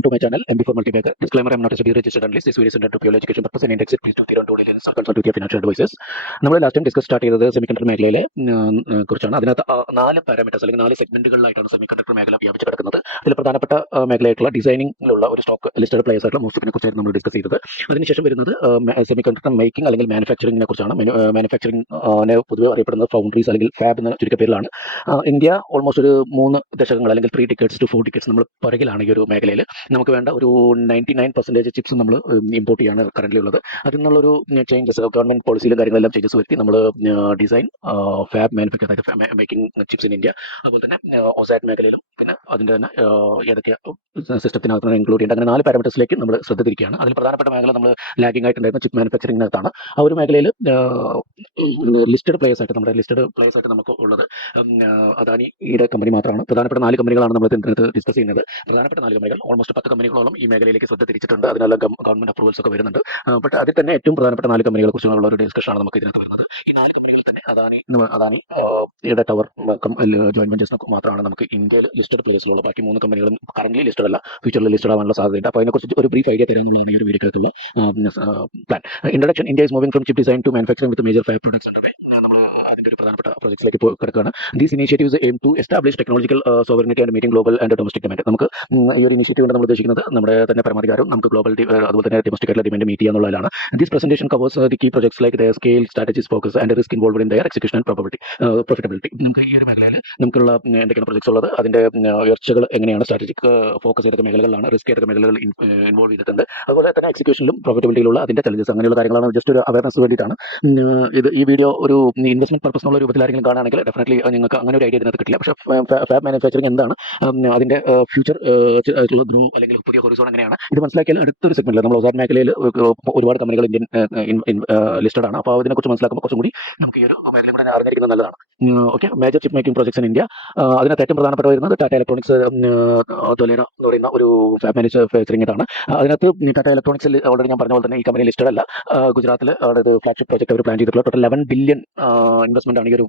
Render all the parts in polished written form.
Welcome to my channel, MB4 Multimaker. Disclaimer: I am not a study registered analyst. This video is intended to pure education purpose and index it. Please do their own due diligence and consult with your financial advisors. നമ്മൾ last time discuss start ചെയ്തത് semiconductor മേഖലയിലെ കുറിച്ചാണ്. അതിനകത്ത് 4 parameters അല്ലെങ്കിൽ 4 സെഗ്മെന്റുകളിലായിട്ടാണ് semiconductor മേഖല വ്യാപിച്ച് കിടക്കുന്നത്. ഇതിൽ പ്രധാനപ്പെട്ട മേഖലയായിട്ടുള്ള ഡിസൈനിങ്ങിലുള്ള ഒരു സ്റ്റോക്ക് ലിസ്റ്റഡ് പ്ലേയേഴ്സ് ആയിട്ടുള്ള മോസ്ഫെറ്റിനെ കുറിച്ചായിരുന്നു നമ്മൾ ഡിസ്കസ് ചെയ്തത്. അതിനുശേഷം വരുന്നത് സെമികണ്ടക്ടർ മേക്കിംഗ് അല്ലെങ്കിൽ മാനുഫാക്ചറിങ്ങിനെ കുറിച്ചാണ്. മാനുഫാക്ചറിംഗ് പൊതുവെ അറിയപ്പെടുന്നത് ഫൗണ്ടറീസ് അല്ലെങ്കിൽ ഫാബ് എന്ന ചുരുക്കപ്പേരിലാണ്. ഇന്ത്യ ഓൾമോസ്റ്റ് ഒരു 3 ദശകങ്ങൾ അല്ലെങ്കിൽ 3 ഡിക്കേഡ്സ് to 4 ഡിക്കേഡ്സ് നമ്മൾ പുറകിലാണ് ഈ ഒരു മേഖലയിൽ. നമുക്ക് വേണ്ട ഒരു 99% ചിപ്സ് നമ്മൾ ഇമ്പോർട്ട് ചെയ്യാണ് കറന്റ് ഉള്ളത്. അതിൽ നിന്നുള്ളൊരു ചേഞ്ചസ് ഗവൺമെന്റ് പോളിസിയിലും കാര്യങ്ങളെല്ലാം ചേഞ്ചസ് വരുത്തി നമ്മൾ ഡിസൈൻ ഫാബ് മാനുഫാക്ചർ അതായത് മേക്കിംഗ് ചിപ്സ് ഇൻ ഇന്ത്യ, അതുപോലെ തന്നെ ഒസാറ്റ് മേഖലയിലും പിന്നെ അതിൻ്റെ തന്നെ ഏതൊക്കെ സിസ്റ്റത്തിനകത്ത് ഇൻക്ലൂഡ് ചെയ്യേണ്ട അങ്ങനെ 4 പാരാമീറ്റേഴ്സിലേക്ക് നമ്മൾ ശ്രദ്ധ തിരിക്കുകയാണ്. അതിൽ പ്രധാനപ്പെട്ട മേഖല നമ്മൾ ലാഗിംഗ് ആയിട്ടുണ്ടായിരുന്ന ചിപ്പ് മാനുഫാക്ചറിങ്ങിനകത്താണ്. ആ ഒരു മേഖലയിൽ ലിസ്റ്റഡ് പ്ലേയേഴ്സ് ആയിട്ട് നമുക്ക് ഉള്ളത് അദാനിയുടെ കമ്പനി മാത്രമാണ്. പ്രധാനപ്പെട്ട 4 കമ്പനികളാണ് നമ്മൾ ഇതിനകത്ത് ഡിസ്കസ് ചെയ്യുന്നത്. പ്രധാനപ്പെട്ട 4 കമ്പനികൾ ഓൾമോസ്റ്റ് 10 കമ്പനികളോളം ഈ മേഖലയിലേക്ക് ശ്രദ്ധ തിരിച്ചിട്ടുണ്ട്. അതിനെല്ലാം ഗവൺമെന്റ് അപ്രൂവൽസ് ഒക്കെ വരുന്നുണ്ട്. ബട്ട് അതിൽ തന്നെ ഏറ്റവും പ്രധാനപ്പെട്ട 4 കമ്പനികളെ കുറിച്ചുള്ള ഒരു ഡിസ്കഷനാണ് നമുക്ക് ഇതിനകത്ത് വരുന്നത്. ഈ 4 കമ്പനികൾ തന്നെ അദാനിയുടെ ടവർ ജോയിന്റ് വെഞ്ചേഴ്സ് മാത്രമാണ് നമുക്ക് ഇന്ത്യയിൽ ലിസ്റ്റഡ് പ്ലേയേഴ്സിലുള്ള. ബാക്കി 3 കമ്പനികളും കറന്റ് ലിസ്റ്റഡ് അല്ല, ഫ്യൂച്ചറിൽ ലിസ്റ്റഡ് ആവാനുള്ള സാധ്യതയുണ്ട്. അപ്പോൾ അതിനെക്കുറിച്ച് ഒരു ബ്രീഫ് ഐഡിയ തരാമെന്നുള്ളതാണ് ഈ ഒരു വീഡിയോക്കുള്ള plan. Introduction: India is moving from chip design to manufacturing with major 5 products underway. നമ്മൾ അതിന്റെ ഒരു പ്രധാനപ്പെട്ട പ്രോജക്ട്സിലേക്ക് കിടക്കുകയാണ്. These initiatives aim to establish technological sovereignty and meeting global and domestic demand. നമുക്ക് ഈ ഒരു ഇനിഷ്യേറ്റീവ് നമ്മൾ ഉദ്ദേശിക്കുന്നത് നമ്മുടെ തന്നെ പരമാധികാരം നമുക്ക് ഗ്ലോബൽ അതുപോലെ തന്നെ ഡൊമസ്റ്റിക് ആയിട്ടുള്ള ഡിമാൻഡ് മീറ്റ് ചെയ്യാന്നുള്ളതാണ്. This presentation covers the key projects like their scale, strategies, focus and risk involved in their execution and profitability. നമുക്ക് ഈ ഒരു മേഖലയിൽ നമുക്കുള്ള എന്തൊക്കെയാണ് പ്രൊജക്ട്സ് ഉള്ളത്, അതിന്റെ ഉയർച്ചകൾ എങ്ങനെയാണ്, സ്ട്രാറ്റജിക് ഫോക്കസ് ഏതൊക്കെ മേഖലകളിലാണ്, റിസ്ക് ഏതൊക്കെ മേഖലകൾ ഇൻവോൾവ് ചെയ്തിട്ടുണ്ട്, അതുപോലെ തന്നെ എക്സിക്യൂഷനിലും പ്രോഫിറ്റബിലിറ്റിയിലുള്ള അതിന്റെ ചലഞ്ചസ്, അങ്ങനെയുള്ള കാര്യങ്ങളാണ്. ജസ്റ്റ് ഒരു അവയർനെസ് വേണ്ടിയിട്ടാണ് ഈ വീഡിയോ. ഒരു ഇൻവെസ്റ്റ്മെന്റ് പർപ്പസ് എന്നുള്ള രൂപത്തിൽ ആരെങ്കിലും കാണുകയാണെങ്കിൽ ഡെഫിനറ്റ്ലി നിങ്ങൾക്ക് അങ്ങനെ ഒരു ഐഡിയ ഇതിനകത്ത് കിട്ടില്ല. പക്ഷേ ഫാബ് മാനുഫാക്ചറിംഗ് എന്താണ്, അതിന്റെ ഫ്യൂച്ചർ ഗ്രോ അല്ലെങ്കിൽ പുതിയ ഹൊറിസോൺ എങ്ങനെയാണ്, ഇത് മനസ്സിലാക്കിയാൽ അടുത്തൊരു സെഗ്മെന്റിൽ നമ്മൾ ഒസാറ്റ് മേഖലയിൽ ഒരുപാട് കമ്പനികൾ ഇന്ത്യൻ ലിസ്റ്റഡ് ആണ്. അപ്പോൾ അതിനെക്കുറിച്ച് മനസ്സിലാക്കുമ്പോൾ കുറച്ചും കൂടി നമുക്ക് ഈ ഒരു മേഖലയിൽ കൂടെ അറിഞ്ഞിരിക്കുന്നത് നല്ലതാണ്. Okay, major chip making projects in India. അതിനകത്ത് ഏറ്റവും പ്രധാനപ്പെട്ട വരുന്നത് ടാറ്റ ഇലക്ട്രോണിക്സ് തൊലേന എന്ന് പറയുന്ന ഒരു ഫാബ് മാനുഫാക്ചറിംഗ് ആണ്. അതിനകത്ത് ടാറ്റ ഇലക്ട്രോണിക്സിൽ ഓൾറെഡി ഞാൻ പറഞ്ഞ പോലെ തന്നെ ഈ കമ്പനി ലിസ്റ്റഡ് അല്ല. ഗുജറാത്തിൽ അതായത് ഫ്ലാഗ്ഷിപ്പ് പ്രോജക്ട് അവർ പ്ലാൻ ചെയ്തിട്ടുള്ള ടോട്ടൽ 11 ബില്യൺ ഇൻവെസ്റ്റ്മെന്റ് ആണ് ഈ ഒരു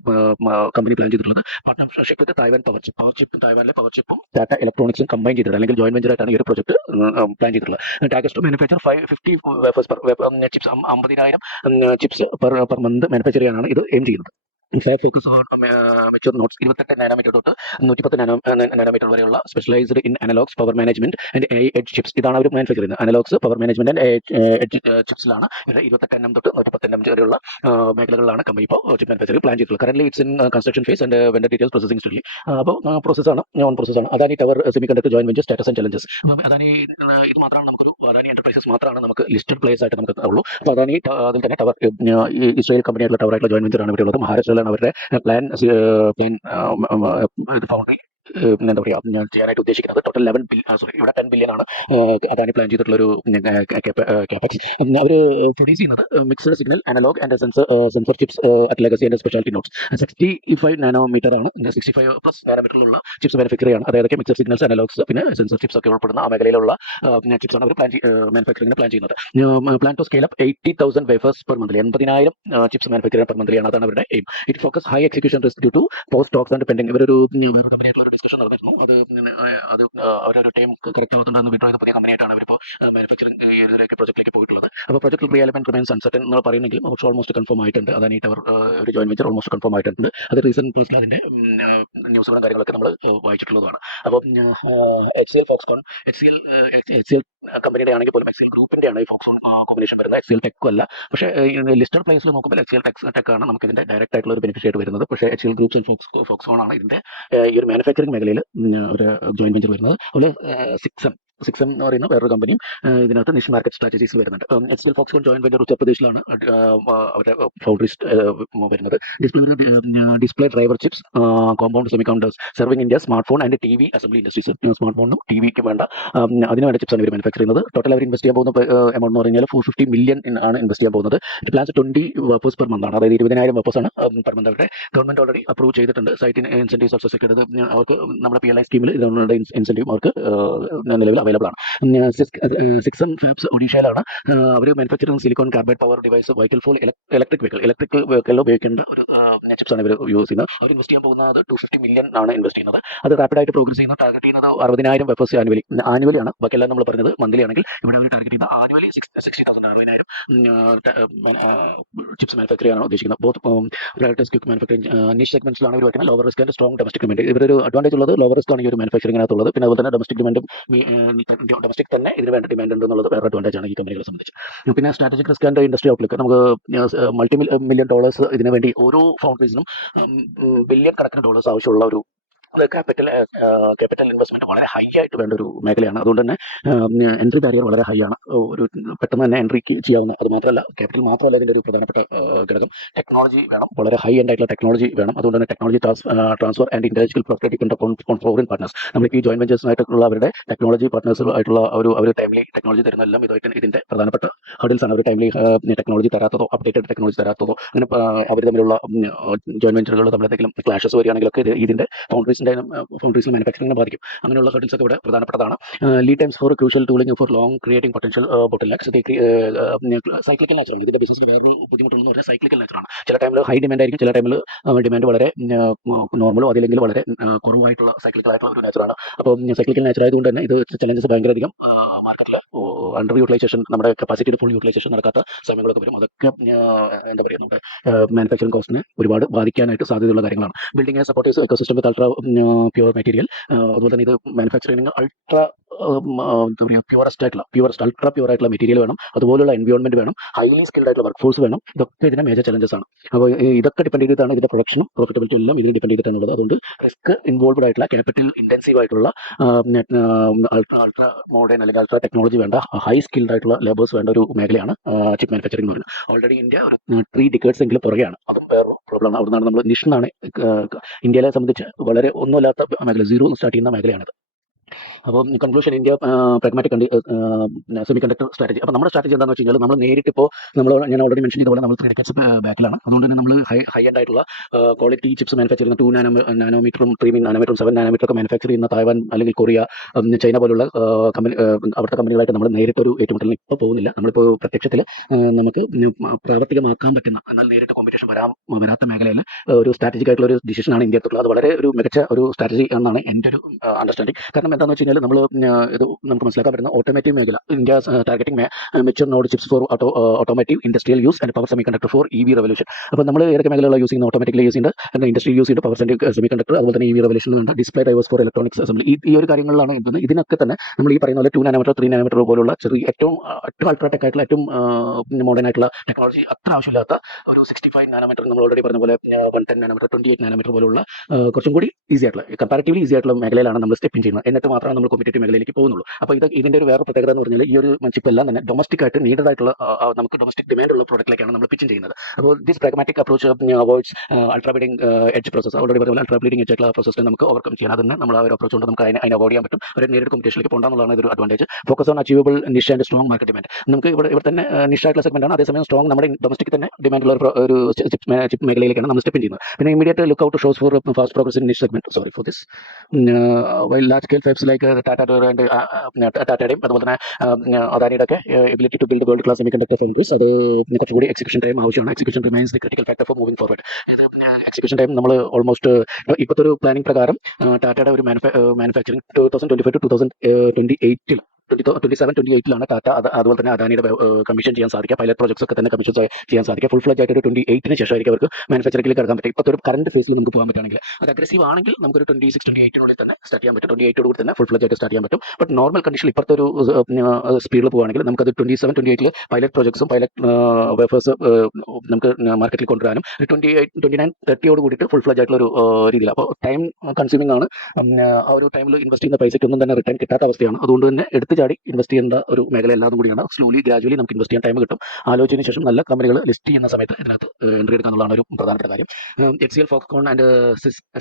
കമ്പനി പ്ലാൻ ചെയ്തിട്ടുള്ളത്. Partnership with Taiwan power chip തായ്വാനിലെ പവർ ചിപ്പും ടാറ്റ ഇലക്ട്രോണിക്സും കമ്പൈൻ ചെയ്തിട്ടുള്ളത് അല്ലെങ്കിൽ ജോയിന്റ് വെഞ്ചർ ആയിട്ടാണ് ഈ ഒരു പ്രോജക്ട് പ്ലാൻ ചെയ്തിട്ടുള്ളത്. Targets to manufacture 50 wafers chips 50,000 chips per month manufacture ചെയ്യാനാണ് ഇത് എയിം ചെയ്യുന്നത്. ഫോക്കസ് മെച്ചൂർ നോട്ട്സ് 28 നാനോമീറ്റർ തൊട്ട് 110 നാനോമീറ്റർ വരെയുള്ള specialized in analogs, power management and AI edge chips. ഇതാണ് അവർ മാനുഫാക്ചർ ചെയ്യുന്നത്. Analogs, power management and edge ചിപ്സിലാണ് 28 nm തൊട്ട് 110 nm വരെയുള്ള മേഖലകളിലാണ് കമ്പനി ഇപ്പോൾ ചിപ്പ് മാനുഫാക്ചറിംഗ് പ്ലാൻ ചെയ്തിട്ടുള്ളത്. Current it's in construction phase and vendor details processing study. അപ്പോൾ പ്രോസസ്സാണ് Adani tower semiconductor joint venture status and challenges. Adani ഇത് മാത്രമാണ് നമുക്കൊരു അദാനി എന്റർപ്രൈസസ് മാത്രമാണ് നമുക്ക് ലിസ്റ്റഡ് പ്ലേയേഴ്സ് ആയിട്ട് നമുക്ക് ഉള്ളൂ. അപ്പോൾ അദാനി അതിൽ തന്നെ ടവർ ഇസ്രായേൽ കമ്പനി ആയിട്ടുള്ള ടവർ ആയിട്ടുള്ള ജോയിന്റ് വെഞ്ചർ ആണ് ഇവിടെ ഉള്ളത്. മഹാരാഷ്ട്രയിലാണ് അവരുടെ പ്ലാൻ ഫൗണ്ടറി എന്താ പറയുക ഞാൻ ചെയ്യാനായിട്ട് ഉദ്ദേശിക്കുന്നത്. ടോട്ടൽ 10 ബില്യൺ ആണ് അദാനി പ്ലാൻ ചെയ്തിട്ടുള്ള ഒരു ക്യാപെക്സ്. അവർ പ്രൊഡ്യൂസ് ചെയ്യുന്നത് mixed signal, analog and sensor chips at legacy and speciality nodes. 65 nanometre ആണ്, 65+ നാനോമീറ്ററിലുള്ള ചിപ്സ് മാനുഫാക്ചർ ചെയ്യാണ്. അതായത് മിക്സഡ് സിഗ്നൽസ്, അനലോഗ്സ് പിന്നെ സെൻസർ ചിപ്സ് ഒക്കെ ഉൾപ്പെടുന്ന ആ മേഖലയിലുള്ള ചിപ്സ് ആണ് അവർ മാനുഫാക്ചറിംഗിന് പ്ലാൻ ചെയ്യുന്നത്. Plan to scale up 80,000 wafers per monthly. 80,000 chips manufacture ചെയ്യാൻ പെർ മന്ത്ലിയാണ്. അതാണ് അവരുടെ aim. It focus high execution risk due to post Stokes and pending. ഇവരൊരു കമ്പനിയായിട്ടുള്ള ഡിസ്കഷൻ നടന്നിരുന്നു. അത് അവരൊരു ടൈം കറക്റ്റ് ആവുന്നുണ്ടെന്ന് വിട്ടോ പുതിയ കമ്പനിയായിട്ടാണ് അവരിപ്പോൾ മാനുഫാക്ചറിംഗ് പ്രോജക്റ്റിലേക്ക് പോയിട്ടുള്ളത്. അപ്പോൾ പ്രോജക്ട് റിയലമെന്റ് റിമൈൻസ് അൺസർട്ടൻ എന്ന് പറയുന്നെങ്കിലും ഓൾമോസ്റ്റ് കൺഫേം ആയിട്ടുണ്ട്. അദാനി ടവർ ഒരു ജോയിന്റ് വെഞ്ചർ ഓൾമോസ്റ്റ് കൺഫേം ആയിട്ടുണ്ട്. അത് റീസെന്റ് പ്ലസിൽ അതിന്റെ ന്യൂസുകളും കാര്യങ്ങളൊക്കെ നമ്മൾ വായിച്ചിട്ടുള്ളതാണ്. അപ്പം HCL ഫോക്സ്കോൺ HCL കമ്പനിയുടെ ആണെങ്കിൽ പോലും HCL ഗ്രൂപ്പിന്റെ ആണ് ഈ ഫോക്സോൺ കോമ്പിനേഷൻ വരുന്നത്. HCL ടെക്കും അല്ല. പക്ഷേ ലിസ്റ്റഡ് പ്ലേസിൽ നോക്കുമ്പോൾ HCL ടെക് ആണ് നമുക്ക് ഇതിന്റെ ഡയറക്റ്റ് ആയിട്ടുള്ള ഒരു ബെനിഫിറ്റ് ആയിട്ട് വരുന്നത്. പക്ഷേ HCL ഗ്രൂപ്പ്സ് ആൻഡ് ഫോക്സോൺ ആണ് ഇതിന്റെ ഈ ഒരു മാനുഫാക്ചറിംഗ് മേഖലയിൽ ഒരു ജോയിന്റ് വെഞ്ചർ വരുന്നത്. അതുപോലെ സിക്സം എന്ന് പറയുന്ന വേറൊരു കമ്പനിയും ഇതിനകത്ത് നിഷ് മാർക്കറ്റ് സ്ട്രാറ്റജീസ് വരുന്നുണ്ട്. HCL ഫോക്സ്കോൺ ജോയിന്റ് വെഞ്ചർ ഉത്തർപ്രദേശിലാണ് അവരുടെ ഫൗണ്ടറീസ് വരുന്നത്. Display driver chips, compound semiconductors serving India smart phone and TV assembly industries. Smart ഫോണും TVക്കും വേണ്ട അതിന് വേണ്ട ചിപ്സാണ് ഇവർ മാനുഫാക്ചർ ചെയ്യുന്നത്. ടോട്ടൽ അവർ ഇൻവെസ്റ്റ് ചെയ്യാൻ പോകുന്ന എമൗണ്ട് എന്ന് പറഞ്ഞാൽ 450 million ആണ് ഇൻവെസ്റ്റ് ചെയ്യാൻ പോകുന്നത്. It plans 20 wafers per month ആണ്. അതായത് 20,000 വേപ്പേഴ്സ് ആണ് പെർ മന്ത് അവരുടെ ഗവൺമെന്റ് ഓൾറെഡി അപ്രൂവ് ചെയ്തിട്ടുണ്ട്. സൈറ്റിന് ഇൻസെന്റീവ്സ് ഓൾസോ സെക്യൂർഡ്. അവർക്ക് നമ്മുടെ PLI സ്കീമിൽ ഇതിനുള്ള ഇൻസെന്റീവ് അവർക്ക് നിലവിൽ അവൈലബിൾ ആണ്. സിക്സൺ ഫാബ്സ് ഒഡീഷയിലാണ്. അവർ manufacturing silicon carbide power device vehicle for electric വെഹിക്കിളിൽ ഉപയോഗിക്കേണ്ട ഒരു ചിപ്സാണ് ഇവർ യൂസ് ചെയ്യുന്നത്. അവർ ഇൻവെസ്റ്റ് ചെയ്യാൻ പോകുന്നത് $250 million ആണ് ഇൻവെസ്റ്റ് ചെയ്യുന്നത്. അത് റാപ്പിഡായിട്ട് പ്രോഗ്രസ് ചെയ്യുന്ന ടാർഗറ്റ് ചെയ്യുന്നത് 60,000 വെഫേഴ്സ് ആനുവലി ആണ്. ബാക്കിയെല്ലാം നമ്മൾ പറഞ്ഞത് മന്ത്ലി ആണെങ്കിൽ ഇവിടെ അവർ ടാർഗറ്റ് ചെയ്യുന്ന ആനുവലി 60,000 60,000 ചിപ്സ് മാനുഫാക്ചർ ചെയ്യാനാണ് ഉദ്ദേശിക്കുന്നത്. ബോത്ത് ക്വിക്ക് മാനുഫാക്ചറിംഗ് നിഷ് സെഗ്മെന്റ്സിലാണ് ഇവർ വയ്ക്കുന്നത്. Lower risk and strong domestic demand ഇവരൊരു അഡ്വാൻറ്റേജ് ഉള്ളത് ലോവർ റിസ്ക് ആണ് ഈ ഒരു മാനുഫാക്ചറിംഗിനകത്തുള്ളത്. പിന്നെ അതുപോലെ തന്നെ ഡൊമസ്റ്റിക് ഡിമാൻഡും ഡൊമസ്റ്റിക് തന്നെ ഇതിന് വേണ്ട ഡിമാൻഡ് ഉണ്ടെന്നുള്ളത് വേറെ അഡ്വാൻറ്റേജ് ആണ് ഈ കമ്പനികളെ സംബന്ധിച്ച്. പിന്നെ strategic risk and industry outlook നമുക്ക് $multi-million ഇതിനു വേണ്ടി ഓരോ ഫൗണ്ടറീസിനും ബില്യൺ കണക്കിന് ഡോളേഴ്സ് ആവശ്യമുള്ള ഒരു ക്യാപിറ്റൽ ഇൻവെസ്റ്റ്മെന്റ് വളരെ ഹൈ ആയിട്ട് വേണ്ട ഒരു മേഖലയാണ്. അതുകൊണ്ട് തന്നെ എൻട്രി ബാരിയർ വളരെ ഹൈ ആണ്. ഒരു പെട്ടെന്ന് തന്നെ എൻട്രിക്ക് ചെയ്യാവുന്ന, അത് മാത്രമല്ല ക്യാപിറ്റൽ മാത്രമല്ല ഇതിന്റെ ഒരു പ്രധാനപ്പെട്ട ഘടകം, ടെക്നോളജി വേണം. വളരെ ഹൈ എൻഡ് ആയിട്ടുള്ള ടെക്നോളജി വേണം. അതുകൊണ്ട് തന്നെ technology transfer and intellectual property depend upon foreign partners. നമ്മൾക്ക് ഈ ജോയിന്റ് വെഞ്ചേഴ്സ് ആയിട്ടുള്ള അവരുടെ ടെക്നോളജി പാർട്ട്നേഴ്സ് ആയിട്ടുള്ള ഒരു ടൈംലി ടെക്നോളജി തരുന്നതെല്ലാം ഇതായിട്ട് ഇതിന്റെ പ്രധാനപ്പെട്ട ഹർഡിൽസ് ആണ്. അവർ ടൈംലി ടെക്നോളജി തരാത്തതോ അപ്ഡേറ്റഡ് ടെക്നോളജി തരാത്തതോ അങ്ങനെ അവർ തമ്മിലുള്ള ജോയിന്റ് വെഞ്ചറുകൾ തമ്മിൽ എന്തെങ്കിലും ക്ലാഷസ് വരികയാണെങ്കിലൊക്കെ ഇതിന്റെ ഫൗണ്ടറീസിൽ മാനുഫാക്ചറിംഗിനെ ബാധിക്കും. അങ്ങനെയുള്ള ഹർഡിൽസ് ഒക്കെ ഇവിടെ പ്രധാനപ്പെട്ടതാണ്. Lead times for crucial tooling for long creating potential bottlenecks. Cyclical നാച്ചറാണ് ഇതിന്റെ ബിസിനസ്സിന് വേറൊരു ബുദ്ധിമുട്ടുള്ളതെന്ന് പറഞ്ഞാൽ സൈക്ലിക്കൽ നാച്ചറാണ്. ചില ടൈമിൽ ഹൈ ഡിമാൻഡ് ആയിരിക്കും, ചില ടൈമിൽ ഡിമാൻഡ് വളരെ നോർമലോ അതില്ലെങ്കിൽ വളരെ കുറവായിട്ടുള്ള സൈക്ലിക്കൽ ആയിട്ടുള്ള ഒരു നാച്ചറാണ്. അപ്പോൾ സൈക്ലിക്കൽ നാച്ചർ ആയതുകൊണ്ട് തന്നെ ഇത് ചലഞ്ചസ് ഭയങ്കരധികം മാർക്കറ്റിൽ അണ്ടർ യൂട്ടിലൈസേഷൻ, നമ്മുടെ കപ്പാസിറ്റിയുടെ ഫുൾ യൂട്ടിലൈസേഷൻ നടക്കാത്ത സമയങ്ങളൊക്കെ വരും. അതൊക്കെ എന്താ പറയുക, നമ്മുടെ മാനുഫാക്ചറിംഗ് കോസ്റ്റിനെ ഒരുപാട് ബാധിക്കാനായിട്ട് സാധ്യതയുള്ള കാര്യങ്ങളാണ്. ബിൽഡിംഗ് സപ്പോർട്ടേഴ്സ് എക്കോസിസ്റ്റം വിത്ത് അൾട്രാ പ്യുവർ മെറ്റീരിയൽ. അതുപോലെ തന്നെ ഇത് മാനുഫാക്ചറിംഗ് അൾട്രാ എന്താ പറയുക, അൾട്രാ പ്യുവർ ആയിട്ടുള്ള മെറ്റീരിയൽ വേണം. അതുപോലുള്ള എൻവയോൺമെന്റ് വേണം. ഹൈലി സ്കിൽഡ് ആയിട്ടുള്ള വർക്ക് ഫോഴ്സ് വേണം. ഇതൊക്കെ ഇതിന്റെ മേജർ ചലഞ്ചസ് ആണ്. അപ്പോൾ ഇതൊക്കെ ഡിപ്പെൻഡ് ചെയ്തിട്ടാണ് ഇതിന്റെ പ്രൊഡക്ഷനും പ്രോഫിറ്റബിലിറ്റി എല്ലാം ഇതിൽ ഡിപ്പെൻഡ് ചെയ്തിട്ടാണുള്ളത്. അതുകൊണ്ട് റിസ്ക് ഇൻവോൾവ്ഡ് ആയിട്ടുള്ള ക്യാപിറ്റൽ ഇന്റൻസീവ് ആയിട്ടുള്ള അൾട്രാ മോഡേൺ അല്ലെങ്കിൽ അൾട്രാ ടെക്നോളജി വേണ്ട ഹൈ സ്കിൽഡ് ആയിട്ടുള്ള ലേബേഴ്സ് വേണ്ട ഒരു മേഖലയാണ് ചിപ്പ് മാനുഫാക്ചറിംഗ് എന്ന് പറയുന്നത്. ഓൾറെഡി ഇന്ത്യ 3 decades എങ്കിലും പുറകെയാണ്. അതും വേറൊരു പ്രോബ്ലമാണ്. അവിടുന്നാണ് നമ്മൾ നിഷാണ് ഇന്ത്യയിലെ സംബന്ധിച്ച് വളരെ ഒന്നുമില്ലാത്ത മേഖല, സീറോ സ്റ്റാർട്ട് ചെയ്യുന്ന മേഖലയാണിത്. അപ്പോൾ conclusion, India pragmatic semi conductor strategy. അപ്പോൾ നമ്മുടെ സ്ട്രാറ്റജി എന്താണെന്ന് വെച്ച് കഴിഞ്ഞാൽ നമ്മൾ നേരിട്ട് ഇപ്പോൾ ഞാൻ ഓൾറെഡി മെൻഷൻ ചെയ്തപോലെ നമ്മൾ 3 decades ബാക്കിലാണ്. അതുകൊണ്ട് തന്നെ നമ്മൾ ഹൈ എൻഡ് ആയിട്ടുള്ള ക്വാളിറ്റി ചിപ്സ് മാനുഫാക്ചർ ചെയ്യുന്ന 2 നാനോമീറ്ററും 3 നാനോമീറ്ററും 7 നാനോമീറ്റർ ഒക്കെ മാനുഫാക്ചർ ചെയ്യുന്ന തായ്വാൻ അല്ലെങ്കിൽ കൊറിയ, ചൈന പോലുള്ള അവിടുത്തെ കമ്പനികളായിട്ട് നമ്മൾ നേരിട്ടൊരു ഏറ്റുമുട്ടലിന് ഇപ്പോൾ പോകുന്നില്ല. നമ്മളിപ്പോൾ പ്രത്യക്ഷത്തിൽ നമുക്ക് പ്രാവർത്തികമാക്കാൻ പറ്റുന്ന, എന്നാൽ നേരിട്ട് കോമ്പറ്റീഷൻ വരാത്ത മേഖലയിൽ ഒരു സ്ട്രാറ്റജിക് ആയിട്ടുള്ള ഒരു ഡിസിഷനാണ് ഇന്ത്യ എടുത്തുള്ളത്. അത് വളരെ ഒരു മികച്ച ഒരു സ്ട്രാറ്റജി എന്നാണ് എൻ്റെ ഒരു അണ്ടർസ്റ്റാൻഡിങ്. കാരണം എന്താണെന്ന് വെച്ച് കഴിഞ്ഞാൽ നമ്മൾ ഇത് നമുക്ക് മനസ്സിലാക്കാൻ പറ്റുന്ന ഓട്ടോമേറ്റീവ് മേഖല, India targeting mature node chips for automotive industrial use and power semiconductor for EV revolution. അപ്പോൾ നമ്മൾ ഏതൊക്കെ മേഖലകളാണ് യൂസ് ചെയ്യുന്നത്? ഓട്ടോമാറ്റിക്കലി യൂസ് ചെയ്യുന്നത്, ഇൻഡസ്ട്രി യൂസ് ചെയ്യുന്നത്, പവർ സെമി കണ്ടക്ടർ, അതുപോലെ തന്നെ EV റെവല്യൂഷൻ വേണ്ട display drivers for electronics assembly. ഈ ഒരു കാര്യങ്ങളിലാണ് എത്തുന്നത്. ഇതിനൊക്കെ തന്നെ നമ്മൾ ഈ പറയുന്ന പോലെ 2 നാനോമീറ്റർ 3 നാനോമീറ്റർ പോലുള്ള ചെറിയ ഏറ്റവും അൾട്രാടെക് ആയിട്ടുള്ള ഏറ്റവും മോഡേൺ ആയിട്ടുള്ള ടെക്നോളജി അത്ര ആവശ്യമില്ലാത്ത ഒരു 65 നാനോമീറ്റർ, നമ്മൾ ഓൾറെഡി പറഞ്ഞ പോലെ 110 നാനോമീറ്റർ 28 നാനോമീറ്റർ പോലുള്ള കുറച്ചും കൂടി ഈസി ആയിട്ടുള്ള, കമ്പാരിറ്റീവ്ലി ഈസി ആയിട്ടുള്ള മേഖലയിലാണ് നമ്മൾ സ്റ്റെപ്പ് ഇൻ ചെയ്യുന്നത്. എന്നിട്ട് മാത്രമാണ് നമ്മൾ കോമ്പറ്റേറ്റീവ് മേഖലയിലേക്ക് പോകുന്നുള്ളൂ. അപ്പോൾ ഇതിന്റെ ഒരു വേറെ പ്രത്യേകത എന്ന് പറഞ്ഞാൽ ഈ ഒരു ചിപ്പ് എല്ലാം തന്നെ ഡൊമസ്റ്റിക് ആയിട്ട് നീഡഡ് ആയിട്ടുള്ള നമുക്ക് ഡൊമസ്റ്റിക് ഡിമാൻഡ് ഉള്ള പ്രോഡക്റ്റിലേക്കാണ് നമ്മൾ പിച്ച് ചെയ്യുന്നത്. അപ്പോൾ this pragmatic approach avoids ultra bleeding edge process. Already പറഞ്ഞ പോലെ അൾട്രാ ബ്ലീഡിംഗ് എഡ്ജ് ആയിട്ടുള്ള പ്രോസസ്സിനെ നമുക്ക് ഓവർകം ചെയ്യാൻ, അതിന് നമ്മൾ ആ ഒരു അപ്രോച്ച് കൊണ്ട് നമുക്ക് അതിനെ അവോയ്ഡ് ചെയ്യാൻ പറ്റും. ഒരു നേരിട്ട് കോമ്പറ്റീഷനിലേക്ക് പോകണമെന്നുള്ളതാണ് ഇതൊരു advantage. Focus on achievable niche and strong market demand. നമുക്ക് ഇവിടെ തന്നെ നിഷ് ആയിട്ടുള്ള സെഗ്മെന്റ് ആണ്, അതേസമയം സ്ട്രോങ് നമ്മുടെ ഡൊമസ്റ്റിക് തന്നെ ഡിമാൻഡുള്ള ഒരു ചിപ്പ് മേഖലയിലേക്കാണ് നമ്മൾ സ്റ്റെപ്പ് ചെയ്യുന്നത്. പിന്നെ immediate look out shows for fast progress in niche segment. Sorry for this. While large scale fabs like ടാറ്റയുടെയും അതുപോലെ തന്നെ അദാനിയുടെ ഒക്കെ ability to build world class semiconductor foundries, അത് കുറച്ചുകൂടി എക്സിക്യൂഷൻ ടൈം ആവശ്യമാണ്. Execution remains the critical factor for moving forward. Execution time നമ്മൾ almost ഇപ്പോഴത്തെ ഒരു പ്ലാനിംഗ് പ്രകാരം ടാറ്റയുടെ ഒരു മാനുഫാക്ചറിംഗ് 2025 to 2028 27-28 ടാറ്റ അതുപോലെ തന്നെ അദാനിയുടെ കമ്മീഷൻ ചെയ്യാൻ സാധിക്കുക. പൈലറ്റ് പ്രോജക്ട്സ് ഒക്കെ തന്നെ കമ്മീഷൻ ചെയ്യാൻ സാധിക്കുക. ഫുൾ ഫ്ലജ് ആയിട്ട് ഒരു 28 ശേഷമായിരിക്കും അവർക്ക് മാനുഫാക്ചറിംഗിൽ കിടക്കാൻ പറ്റും. ഇപ്പോൾ ഒരു കറന്റ് ഫേസിൽ നമുക്ക് പോകാൻ പറ്റുകയാണെങ്കിൽ, അത് അഗ്രസീവ് ആണെങ്കിൽ നമുക്കൊരു 26-28 തന്നെ സ്റ്റാർട്ട് ചെയ്യാൻ പറ്റും. 28 കൂടി തന്നെ ഫുൾ ഫ്ലജ് ആയിട്ട് സ്റ്റാർട്ട് ചെയ്യാൻ പറ്റും. ബട്ട് നോർമൽ കണ്ടീഷനിൽ ഇപ്പോഴത്തെ ഒരു സ്പീഡിൽ പോകുകയാണെങ്കിൽ നമുക്കത് 27-28 പൈലറ്റ് പ്രോജക്ട്സും പൈലറ്റ് വേഫേഴ്സ് നമുക്ക് മാർക്കറ്റിൽ കൊണ്ടുവരാനും 29-30 കൂടിയിട്ട് ഫുൾ ഫ്ലജ് ആയിട്ടുള്ള ഒരു രീതിയിൽ. അപ്പോൾ ടൈം കൺസ്യൂമിംഗ് ആണ്. ആ ഒരു ടൈമിൽ ഇൻവെസ്റ്റ് ചെയ്യുന്ന പൈസയ്ക്കൊന്നും തന്നെ റിട്ടേൺ കിട്ടാത്ത അവസ്ഥയാണ്. അതുകൊണ്ട് തന്നെ എടുത്ത് ചാടി ഓൾറെഡി ഇൻവെസ്റ്റ് ചെയ്യേണ്ട ഒരു മേഖല അല്ലാതെ കൂടിയാണ്. സ്ലോലി ഗ്രാജുവലി നമുക്ക് ഇൻവെസ്റ്റ് ചെയ്യാൻ ടൈം കിട്ടും. ആലോചിച്ചതിന് ശേഷം നല്ല കമ്പനികൾ ലിസ്റ്റ് ചെയ്യുന്ന സമയത്ത് ഇതിനകത്ത് എൻട്രി എടുക്കാന്നുള്ളതാണ് ഒരു പ്രധാനപ്പെട്ട കാര്യം. HCL, Foxconn and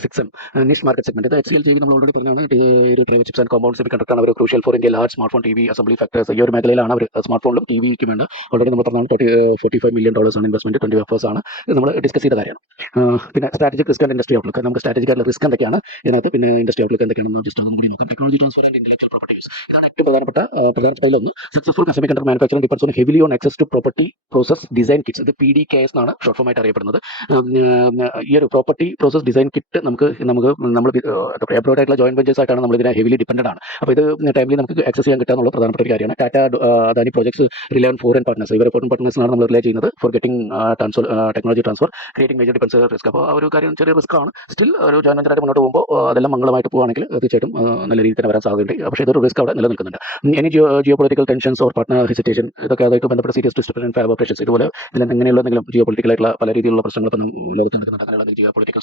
SiCSem niche market segment. ഇത് HCL JV നമ്മൾ ഓൾറെഡി പറഞ്ഞാണ്. ഒരു ചിപ്സ് ആൻഡ് കോമ്പൗണ്ട് സെമി കണ്ടക്ടറാണ് അവർ crucial for India large smart phone T V assembly factors. ഈ ഒരു മേഖലയിലാണ് അവർ സ്മാർട്ട് ഫോണിലും ടി വിക്ക് വേണ്ട ഓൾറെഡി നമ്മൾ പറഞ്ഞാൽ $45 million ആണ് ഇൻവെസ്റ്റ്മെന്റ്. 20 ഓഫേഴ്സ് ആണ്. ഇത് നമ്മൾ ഡിസ്കസ് ചെയ്ത കാര്യമാണ്. പിന്നെ strategic risk and industry outlook. നമുക്ക് സ്ട്രാറ്റജിക് ആയിട്ടുള്ള റിസ്ക് എന്തൊക്കെയാണ് ഇതിനകത്ത്, പിന്നെ ഇൻഡസ്ട്രി ഔട്ട്ലുക്ക് എന്തൊക്കെയാണെന്ന് ജസ്റ്റ് അതും കൂടി നോക്കാം. Technology transfer and intellectual properties. ഇതാണ് ഏറ്റവും പ്രധാനപ്പെട്ട ഇതിലൊന്ന്. Successful semiconductor manufacturing depends on heavily on access to property process design kits. ഇത് PDKS എന്നാണ് ഷോർട്ട് ഫോം ആയിട്ട് അറിയപ്പെടുന്നത്. ഈ ഒരു പ്രോപ്പർട്ടി പ്രോസസ് ഡിസൈൻ കിറ്റ് നമ്മൾ എബ്രോഡ് ആയിട്ടുള്ള ജോയിന്റ് വെഞ്ചേഴ്സ് ആയിട്ടാണ് നമ്മൾ ഇതിനെ ഹെവിലി ഡിപ്പെൻഡന്റ് ആണ്. അപ്പോൾ ഇത് ടൈമിൽ നമുക്ക് ആക്സസ് ചെയ്യാൻ കിട്ടാനുള്ള പ്രധാനപ്പെട്ട ഒരു കാര്യമാണ്. Tata, Adani projects, റിലയൻ foreign partners, ഇവരെ ഫോറിൻ പാർട്ട്നേഴ്സിനാണ് നമ്മൾ റിലേ ചെയ്യുന്നത് for getting technology transfer creating major defence risk. അപ്പോൾ ആ ഒരു കാര്യം ചെറിയ റിസ്ക് ആണ്. സ്റ്റിൽ ഒരു ജോയിന്റ് വെഞ്ചറായിട്ട് മുന്നോട്ട് പോകുമ്പോൾ അതെല്ലാം മംഗളമായിട്ട് പോകുകയാണെങ്കിൽ തീർച്ചയായിട്ടും നല്ല രീതിയിൽ തന്നെ വരാൻ സാധ്യതയുണ്ട്. പക്ഷേ ഇതൊരു റിസ്ക് അവിടെ നിലനിൽക്കുന്നുണ്ട്. ഇനി geo political tensions or partner hesitation, ഇതൊക്കെ അതായിട്ട് ബന്ധപ്പെട്ട സീരിയസ് ഡിസ്റ്റർബൻസ് ഫാബ് ഓപ്പറേഷൻസ്, ഇതുപോലെ ഇതിൽ എങ്ങനെയുള്ള എന്തെങ്കിലും ജിയോ പൊളിറ്റിക്കലായിട്ടുള്ള പല രീതിയിലുള്ള പ്രശ്നങ്ങൾ ഇപ്പം ലോകത്ത് നടക്കുന്നുണ്ട്. അങ്ങനെയുള്ള ജിയോ പൊളിറ്റിക്കൽ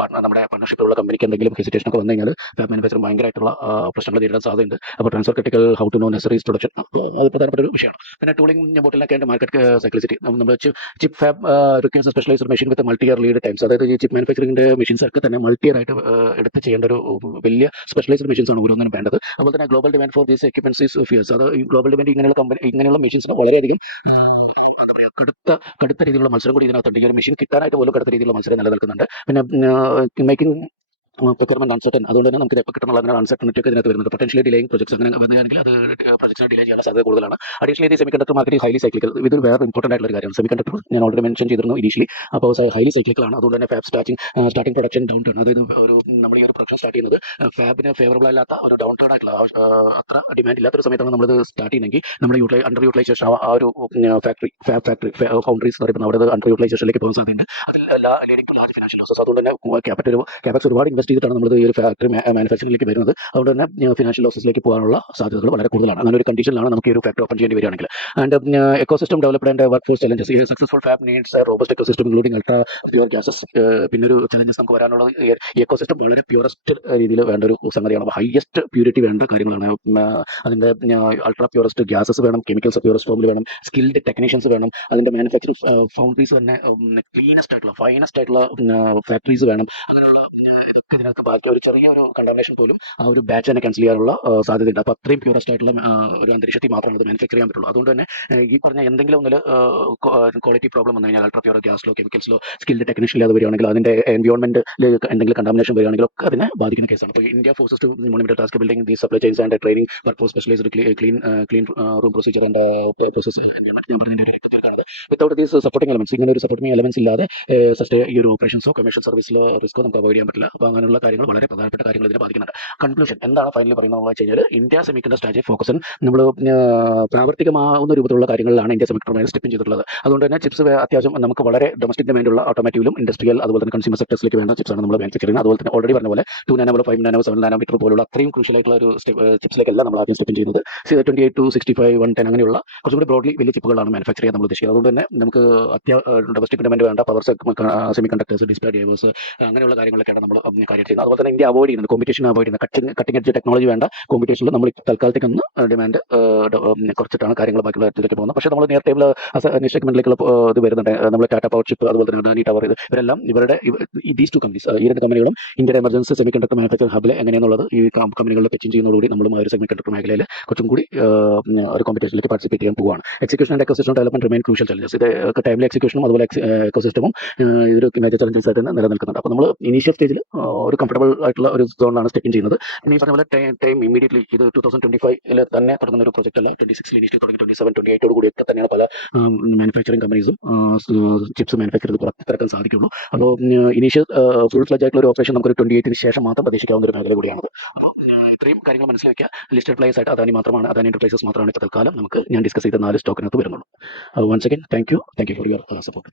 പാർട്ട്ണർ നമ്മുടെ പാർട്ണർഷിപ്പുള്ള കമ്പനിക്ക് എന്തെങ്കിലും ഹെസിറ്റേഷൻ ഒക്കെ വന്നു കഴിഞ്ഞാൽ ഫാബ് മാനുഫാക്ചർ ഭയങ്കരമായിട്ടുള്ള പ്രശ്നങ്ങൾ നേരിടാൻ സാധ്യതയുണ്ട്. അപ്പോൾ transfer critical how to know necessaries production, അത് പ്രധാനപ്പെട്ട ഒരു വിഷയമാണ്. പിന്നെ ടൂളിംഗ് ബോട്ടിലൊക്കെ ഉണ്ട് മാർക്കറ്റ് സൈക്ലിസിറ്റി. നമ്മൾ chip fab requires specialized machine with multi year lead times. അതായത് ഈ ചിപ്പ് മാനുഫാക്ചറിംഗിന്റെ മെഷീൻസ് ഒക്കെ തന്നെ മൾട്ടി ഇയർ ആയിട്ട് എടുത്ത് ചെയ്യേണ്ട ഒരു വലിയ സ്പെഷ്യലൈസ്ഡ് മെഷീൻസ് ആണ് ഓരോന്നിനും വേണ്ടത്. അതുപോലെ തന്നെ global demand for these equipments is fears. അത് ഈ ഗ്ലോബൽ ഡിമാൻഡ് ഇങ്ങനെയുള്ള മെഷീൻസിന് വളരെയധികം കടുത്ത രീതിയിലുള്ള മത്സരം കൂടി ഇതിനകത്തുണ്ട്. ഈ ഒരു മെഷീൻ കിട്ടാനായിട്ട് പോലും കടുത്ത രീതിയിലുള്ള മത്സരം നിലനിൽക്കുന്നുണ്ട്. പിന്നെ മേക്കിംഗ് പ്രൊക്യൂർമെന്റ് അൺസർട്ടൻ. അതുകൊണ്ട് തന്നെ നമുക്ക് എപ്പോൾ കിട്ടണം അങ്ങനെ അൺസർട്ടനിറ്റി ഒക്കെ ഇതിനകത്ത് വരുന്നത്. പൊട്ടൻഷ്യലി ഡിലേയിങ് പ്രൊജക്ട്സ് അങ്ങനെ വരികയാണെങ്കിൽ അത് പ്രൊജക്ട്സിനെ ഡിലേ ചെയ്യാൻ സാധ്യത കൂടുതലാണ്. Additionally semi conductor market highly cyclical. ഇതൊരു വേറെ ഇമ്പോർട്ടന്റ് ആയിട്ടുള്ള ഒരു കാര്യമാണ്. സെമി കണ്ടക്ടർ ഞാൻ ഓൾറെഡി മെൻഷൻ ചെയ്തിരുന്നു ഇനീഷ്യലി. അപ്പോൾ ഹൈലി സൈക്ലിക്കൽ ആണ്. അതുകൊണ്ട് തന്നെ fab starting production down turn, അതായത് നമ്മൾ ഈ ഒരു പ്രൊഡക്ഷൻ സ്റ്റാർട്ട് ചെയ്യുന്നത് ഫാബിന് ഫേവറബിൾ അല്ലാത്ത ഒരു ഡൗൺ ടേൺ ആയിട്ടുള്ള അത്ര ഡിമാൻഡ് ഇല്ലാത്തൊരു സമയത്താണ് നമ്മളിത് സ്റ്റാർട്ട് ചെയ്യുന്നെങ്കിൽ നമ്മുടെ അണ്ടർ യൂട്ടിലൈസേഷൻ ആ ഒരു ഫാക്ടറി ഫൗണ്ടറീസ് എന്ന് പറയുമ്പോൾ അവിടെ അണ്ടർ യൂട്ടിലൈസേഷനിലേക്ക് പോകാൻ സാധ്യതയുണ്ട്. അതിൽ leading to large financial losses. അതുകൊണ്ട് തന്നെ ക്യാപെക്സ് ഒരുപാട് ഇൻവെസ്റ്റ് ചെയ്തിട്ടാണ് നമ്മൾ ഈ ഒരു ഫാക്ടറി മാനുഫാക്ചറിംഗിലേക്ക് വരുന്നത്. അതുകൊണ്ട് തന്നെ ഫിനാൻഷ്യൽ ലോസസിലേക്ക് പോകാനുള്ള സാധ്യതകൾ വളരെ കൂടുതലാണ്. അങ്ങനെ ഒരു കണ്ടീഷനിലാണ് നമുക്ക് ഈ ഒരു ഫാക്ടറി ഓപ്പൺ ചെയ്യേണ്ടി വരികയാണെങ്കിൽ. And ecosystem developed and work force challenges. ഈ successful fab needs robust ecosystem including ultra pure gases. പിന്നെ ഒരു ചലഞ്ചസ് നമുക്ക് വരാനുള്ളത് ഈ എക്കോസിസ്റ്റം വളരെ പ്യൂറസ്റ്റ് രീതിയിൽ വേണ്ട ഒരു സംഗതിയാണ്. ഹയസ്റ്റ് പ്യൂരിറ്റി വേണ്ട കാര്യങ്ങളാണ്. അതിൻ്റെ അൾട്രാ പ്യൂറസ്റ്റ് ഗ്യാസസ് വേണം, കെമിക്കൽസ് പ്യൂറസ്റ്റ് ഫോമിൽ വേണം, സ്കിൽഡ് ടെക്നീഷ്യൻസ് വേണം, അതിൻ്റെ മാനുഫാക്ചറിംഗ് ഫൗണ്ടറീസ് തന്നെ ക്ലീനസ്റ്റ് ആയിട്ടുള്ള ഫൈനസ്റ്റ് ആയിട്ടുള്ള ഫാക്ടറീസ് വേണം. ഇതിനകത്ത് ബാക്കി ഒരു ചെറിയൊരു കണ്ടാമിനേഷൻ പോലും ആ ഒരു ബാച്ച് തന്നെ ക്യാൻസൽ ചെയ്യാനുള്ള സാധ്യതയുണ്ട്. അപ്പോൾ അത്രയും പ്യൂറസ്റ്റ് ആയിട്ടുള്ള ഒരു അന്തരീക്ഷത്തിൽ മാത്രമേ അത് മാനുഫാക്ചർ ചെയ്യാൻ പറ്റുള്ളൂ. അതുകൊണ്ട് തന്നെ ഈ പറഞ്ഞ എന്തെങ്കിലും ഒന്നിൽ ക്വാളിറ്റി പ്രോബ്ലം വന്നു കഴിഞ്ഞാൽ അൾട്രാ പ്യൂർ ഗ്യാസിലോ കെമിക്കൽസിലോ സ്കിൽഡ് ടെക്നീഷ്യൻ അത് വരികയാണെങ്കിൽ അതിൻ്റെ എൻവയോൺമെന്റിൽ എന്തെങ്കിലും കണ്ടാമിനേഷൻ വരികയാണെങ്കിൽ ഒക്കെ അതിനെ ബാധിക്കുന്ന കേസാണ്. അപ്പോൾ India forces to monitor task building the supply chains and training work for specialized clean room procedure and process ഞാൻ പറഞ്ഞതിൻ്റെ ഒരു രക്തത്തിലാണ്. വിത്തൗട്ട് ദീസ് സപ്പോർട്ടിംഗ് എലമെന്റ്സ്, ഇങ്ങനെ ഒരു സപ്പോർട്ടിംഗ് എലമെന്റ്സ് ഇല്ലാതെ ഈ ഒരു ഓപ്പറേഷൻസോ കമേഴ്ഷ്യൽ സർവീസിലോ റിസ്ക്കോ നമുക്ക് അവോയ്ഡ് ചെയ്യാൻ പറ്റില്ല. അപ്പോൾ അങ്ങനെയുള്ള കാര്യങ്ങൾ വളരെ പ്രധാനപ്പെട്ട കാര്യങ്ങൾ ഇതിനെ ബാധിക്കുന്നുണ്ട്. കൺക്ലൂഷൻ എന്താണ് ഫൈനലി പറയുന്നത് വെച്ച് കഴിഞ്ഞാൽ ഇന്ത്യ സെമിക്കണ്ടർ സ്ട്രാറ്റജി ഫോക്കസ് നമ്മൾ പ്രാവർത്തികമാവുന്ന രൂപത്തിലുള്ള കാര്യങ്ങളിലാണ് ഇന്ത്യ സെമിക്കണ്ടർ സ്റ്റെപ്പ് ചെയ്തിട്ടുള്ളത്. അതുകൊണ്ട് തന്നെ ചിപ്സ് അത്യാവശ്യം നമുക്ക് വളരെ ഡൊമസ്റ്റിക് ഡിമാൻഡുള്ള ഓട്ടോമേറ്റീവിലും ഇൻഡസ്ട്രിയൽ അതുപോലെ തന്നെ കൺസ്യൂമർ സെക്ടേഴ്സിലേക്ക് വേണ്ട ചിപ്സാണ് നമ്മൾ മാനുഫാക്ചർ ചെയ്യുന്നത്. അതുപോലെ തന്നെ ഓൾറെഡി പറഞ്ഞ പോലെ 2 നാനോ 5 നാനോ 7 നാനോമീറ്റർ പോലുള്ള അത്രയും ക്രൂഷ്യൽ ആയിട്ടുള്ള ഒരു ചിപ്സിലേക്കല്ല നമ്മൾ ആദ്യം സ്റ്റെപ്പ് ചെയ്യുന്നത്. 28 to 65 110 അങ്ങനെയുള്ള കുറച്ചും കൂടി ബ്രോഡ്ലി വലിയ ചിപ്പുകളാണ് മാനുഫാക്ചർ ചെയ്യാൻ നമ്മൾ ഉദ്ദേശിക്കുന്നത്. അതുകൊണ്ട് തന്നെ നമുക്ക് ഡൊമസ്റ്റിക് ഡിമാൻഡ് വേണ്ട power semi conductors, display drivers അങ്ങനെയുള്ള കാര്യങ്ങളൊക്കെയാണ് നമ്മൾ കാര്യം ചെയ്യുന്നത്. അതുപോലെ തന്നെ ഇന്ത്യ അവോയ്ഡ് ചെയ്യുന്നത് കോമ്പറ്റീഷൻ അവോയ്ഡ് ചെയ്യുന്നത് കട്ടിംഗ് എഡ്ജ് ടെക്നോളജി വേണ്ട കോമ്പറ്റീഷനിൽ നമ്മൾ തൽക്കാലത്തേക്കൊന്ന് ഡിമാൻഡ് കുറച്ചിട്ടാണ് കാര്യങ്ങൾ ബാക്കിയുള്ള ഇതിലേക്ക് പോകുന്നത്. പക്ഷേ നമ്മൾ നേരത്തെ സെഗ്മെന്റിലേക്കുള്ള ഇത് വരുന്നുണ്ട്. നമ്മൾ ടാറ്റ പവർ ചിപ്പ് അതുപോലെ തന്നെ അദാനി ടവർ ഇവരെല്ലാം ഇവരുടെ ദീസ് 2 കമ്പനീസ് ഈ 2 കമ്പനികളും Indian emergency semiconductor manufacture ഹബിൽ എങ്ങനെയാണെന്നുള്ളത് ഈ കമ്പനികളുടെ പിച്ചിങ് ചെയ്യുന്നതോടുകൂടി നമ്മളും ആ ഒരു സെമി കണ്ടക്ടർ മേഖലയിൽ കുറച്ചും കൂടി ഒരു കോമ്പറ്റീഷനിലേക്ക് പാർട്ടിസിപ്പേറ്റ് ചെയ്യാൻ പോവുകയാണ്. Execution and ecosystem development remain crucial challenges. ഇത് ടൈംലി എക്സിക്യൂഷനും അതുപോലെ എക്കോസിസ്റ്റവും ഇതൊരു മേജർ ചലഞ്ചസ് ആയിട്ട് നിലനിൽക്കുന്നുണ്ട്. അപ്പോൾ നമ്മൾ ഇനീഷ്യൽ സ്റ്റേജിൽ ഒരു കംഫർട്ടബിൾ ആയിട്ടുള്ള ഒരു സോണിലാണ് സ്റ്റെപ്പിംഗ് ചെയ്യുന്നത്. പിന്നെ ഈ പറഞ്ഞ പോലെ ടൈം ഇമ്മീഡിയറ്റ്ലി ഇത് 2025 തന്നെ തുടങ്ങുന്ന ഒരു പ്രൊജക്ട് അല്ല. 26 ഇനീഷ്യൽ തുടങ്ങി 27, 28 കൂടിയൊക്കെ തന്നെയാണ് പല മാനുഫാക്ചറിംഗ് കമ്പനീസും ചിപ്സ് മാനുഫാക്ചർ ചെയ്ത് പുറത്തിറക്കാൻ സാധിക്കുള്ളൂ. അപ്പോൾ ഇനീഷ്യൽ ഫുൾ ഫ്ലജ് ആയിട്ടുള്ള ഒരു ഓപ്പറേഷൻ നമുക്ക് 28 ശേഷം മാത്രം പ്രതീക്ഷിക്കാവുന്ന ഒരു മേഖല കൂടിയാണത്. അപ്പോൾ ഇത്രയും കാര്യങ്ങൾ മനസ്സിലാക്കുക. ലിസ്റ്റഡ് പ്ലേയേഴ്സ് ആയിട്ട് അദാനി എന്റർപ്രൈസസ് മാത്രമാണ് തൽക്കാലം നമുക്ക് ഞാൻ ഡിസ്കസ് ചെയ്ത 4 സ്റ്റോക്കിനകത്ത് വരുന്നുള്ളൂ. Once again thank you for your support.